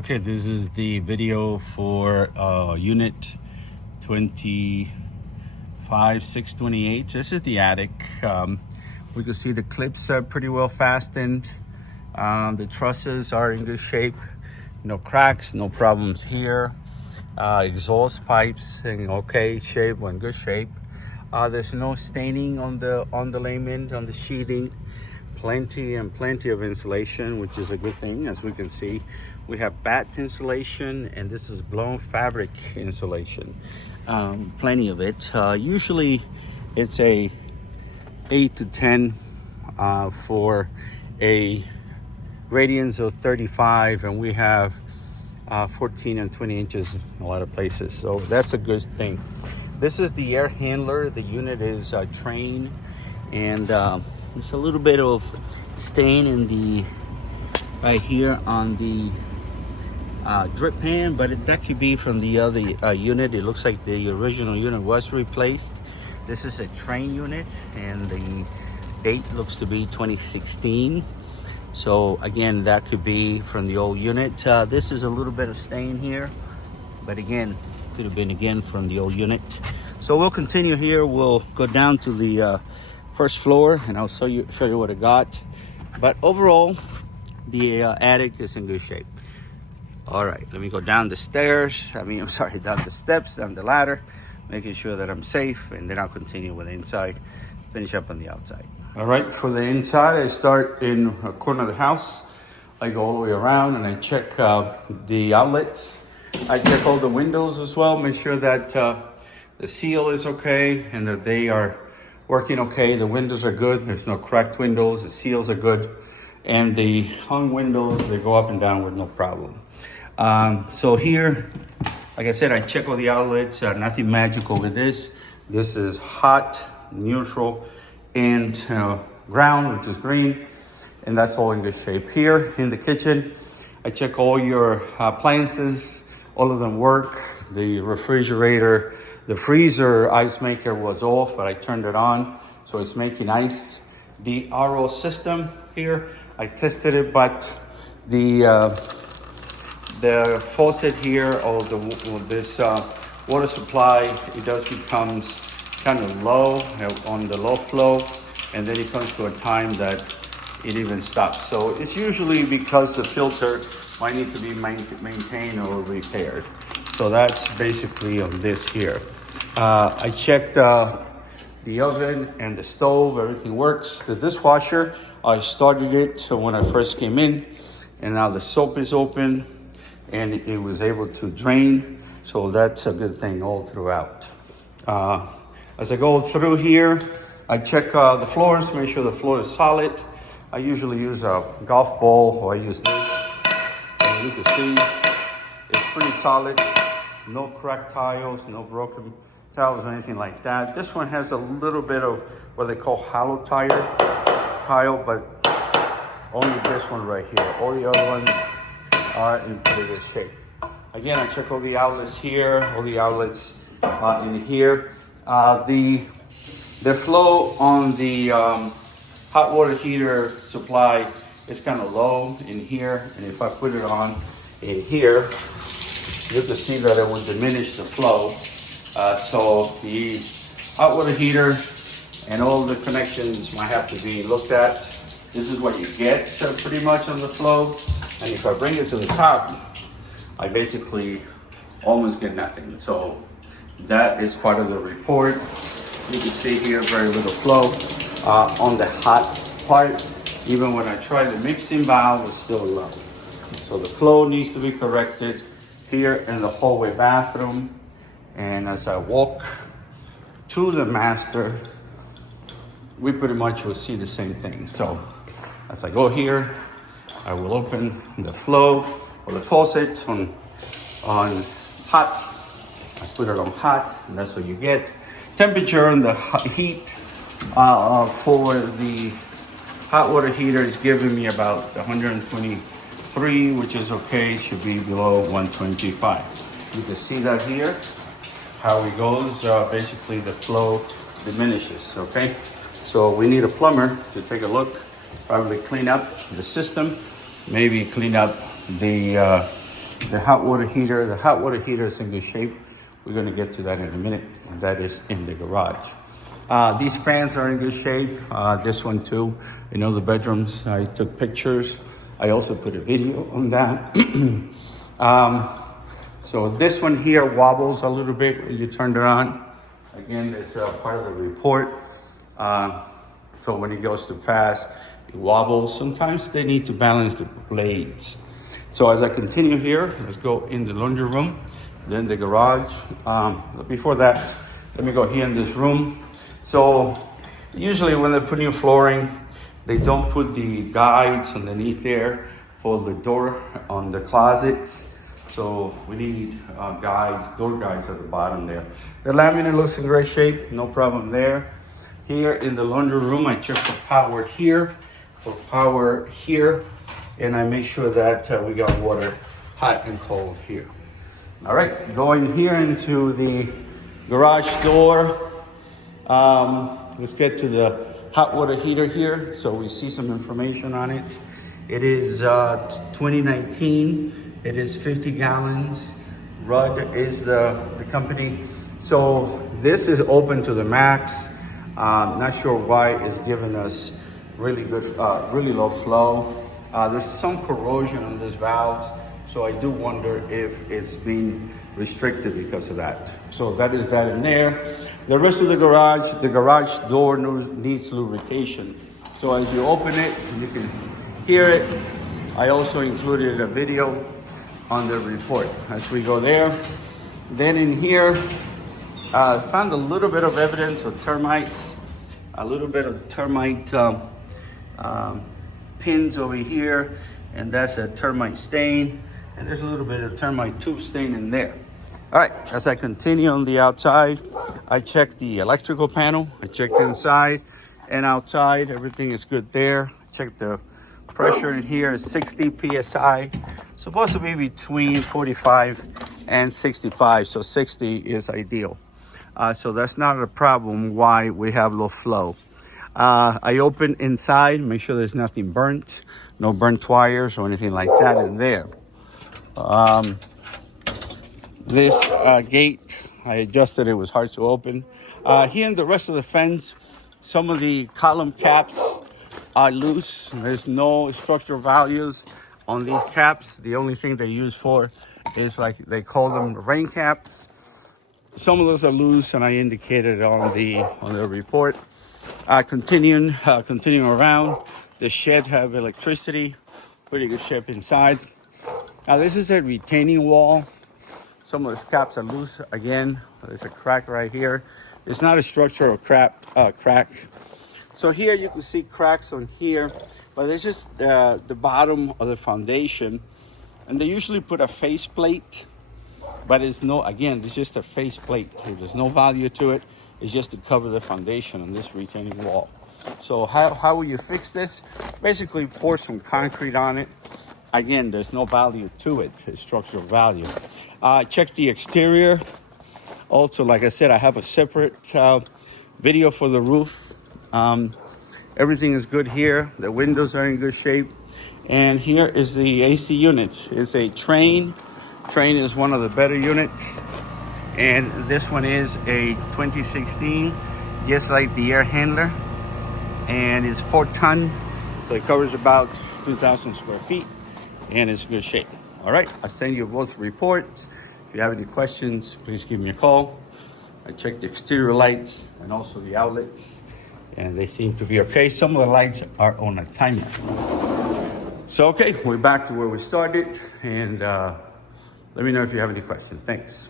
Okay, this is the video for unit 25628. This is the attic. We can see the clips are pretty well fastened. The trusses are in good shape. No cracks, no problems here. Exhaust pipes in okay shape, in good shape. There's no staining on the underlayment, on the sheeting. Plenty of insulation, which is a good thing. As we can see, we have batt insulation, and this is blown fabric insulation. Plenty of it. Usually it's a 8 to 10 for a radiance of 35, and we have 14 and 20 inches in a lot of places, so that's a good thing. This is the air handler. The unit is trained, and there's a little bit of stain in the right here on the drip pan, but that could be from the other unit. It looks like the original unit was replaced. This is a train unit, and the date looks to be 2016. So again, that could be from the old unit. This is a little bit of stain here, but again, could have been again from the old unit. So we'll continue here. We'll go down to the first floor, and I'll show you what I got. But overall, the attic is in good shape. All right, let me go down the stairs. Down the steps, down the ladder, making sure that I'm safe, and then I'll continue with the inside, finish up on the outside. All right, for the inside, I start in a corner of the house. I go all the way around, and I check the outlets. I check all the windows as well, make sure that the seal is okay and that they are working okay. The windows are good. There's no cracked windows. The seals are good. And the hung windows, they go up and down with no problem. So here, like I said, I check all the outlets. Nothing magical with this. This is hot, neutral, and ground, which is green. And that's all in good shape. Here in the kitchen, I check all your appliances. All of them work. The refrigerator, the freezer ice maker was off, but I turned it on, so it's making ice. The RO system here, I tested it, but the faucet here, or this water supply, it does becomes kind of low on the low flow, and then it comes to a time that it even stops. So it's usually because the filter might need to be maintained or repaired. So that's basically on this here. I checked the oven and the stove, everything works. The dishwasher, I started it when I first came in, and now the soap is open and it was able to drain. So that's a good thing all throughout. As I go through here, I check the floors, make sure the floor is solid. I usually use a golf ball, or I use this. And you can see it's pretty solid. No cracked tiles, no broken tiles or anything like that. This one has a little bit of what they call hollow tile, but only this one right here. All the other ones are in pretty good shape. Again, I check all the outlets here, all the outlets in here. The flow on the hot water heater supply is kind of low in here, and if I put it on in here, you can see that it will diminish the flow. So the hot water heater and all the connections might have to be looked at. This is what you get pretty much on the flow. And if I bring it to the top, I basically almost get nothing. So that is part of the report. You can see here very little flow on the hot part. Even when I try the mixing valve, it's still low. So the flow needs to be corrected here in the hallway bathroom. And as I walk to the master, we pretty much will see the same thing. So as I go here, I will open the flow or the faucet on hot. I put it on hot, and that's what you get. Temperature and the heat for the hot water heater is giving me about 123, which is okay. Should be below 125. You can see that here, how it goes. Basically, the flow diminishes. Okay, so we need a plumber to take a look, probably clean up the system, maybe clean up the the hot water heater. The hot water heater is in good shape. We're gonna get to that in a minute. That is in the garage. These fans are in good shape. This one too. In all the bedrooms, I took pictures. I also put a video on that. So this one here wobbles a little bit when you turn it on. Again, it's part of the report. So when it goes too fast, it wobbles. Sometimes they need to balance the blades. So as I continue here, let's go in the laundry room, then the garage. Before that, let me go here in this room. So usually when they're putting flooring, they don't put the guides underneath there for the door on the closets. So we need guides, door guides at the bottom there. The laminate looks in great shape, no problem there. Here in the laundry room, I check for power here, and I make sure that we got water hot and cold here. All right, going here into the garage door. Let's get to the hot water heater here so we see some information on it. It is 2019. It is 50 gallons. Rudd is the company. So this is open to the max. Not sure why it's giving us really good, really low flow. There's some corrosion on this valve, so I do wonder if it's being restricted because of that. So that is that in there. The rest of the garage door needs lubrication. So as you open it, you can hear it. I also included a video on the report as we go there. Then in here, found a little bit of evidence of termites, a little bit of termite pins over here, and that's a termite stain, and there's a little bit of termite tube stain in there. All right, as I continue on the outside, I checked the electrical panel, I checked inside and outside, everything is good there. Check the pressure in here is 60 psi, supposed to be between 45 and 65, so 60 is ideal. So that's not a problem why we have low flow. I open inside, make sure there's nothing burnt, no burnt wires or anything like that in there. This gate, I adjusted, it was hard to open. Here in the rest of the fence, some of the column caps are loose. There's no structural values on these caps. The only thing they use for is, like, they call them rain caps. Some of those are loose, and I indicated on the report. Continuing around, the shed have electricity, pretty good shape inside. Now this is a retaining wall. Some of the caps are loose. Again, there's a crack right here. It's not a structural crack. So here you can see cracks on here, but it's just the bottom of the foundation. And they usually put a faceplate, but it's just a faceplate. There's no value to it. It's just to cover the foundation on this retaining wall. So how will you fix this? Basically pour some concrete on it. Again, there's no value to it, structural value. Check the exterior. Also, like I said, I have a separate video for the roof. Everything is good here. The windows are in good shape. And here is the AC unit. It's a Trane. Trane is one of the better units. And this one is a 2016, just like the air handler. And it's 4 ton. So it covers about 2,000 square feet. And it's in good shape. All right, I'll send you both reports. If you have any questions, please give me a call. I checked the exterior lights and also the outlets, and they seem to be okay. Some of the lights are on a timer. So, okay, we're back to where we started, and let me know if you have any questions. Thanks.